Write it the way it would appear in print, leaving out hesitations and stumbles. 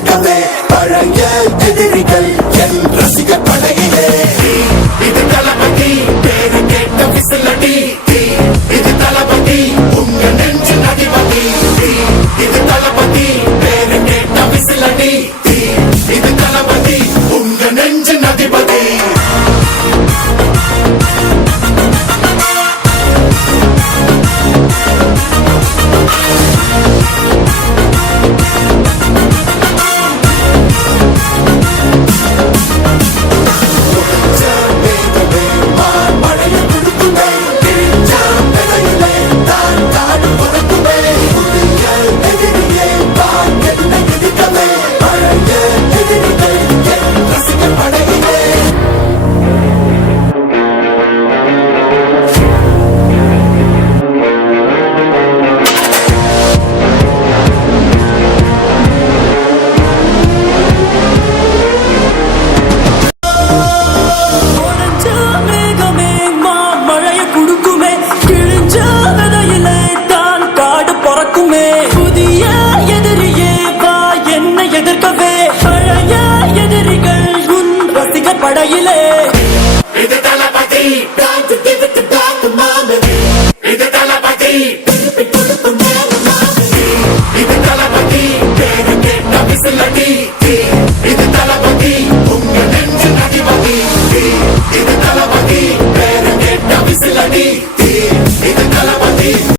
எதிர்க்கவே பழைய எதிரிகள் என் ரசிகர் படையிலே. இது தளபதி பேரு கேட்ட விசிலடி, இது தளபதி உங்க நெஞ்சு அதிபதி. இது தளபதி பேரு கேட்ட விசிலடி, இது தளபதி உங்க நெஞ்சு அதிபதி. படையிலே இது தளபதி.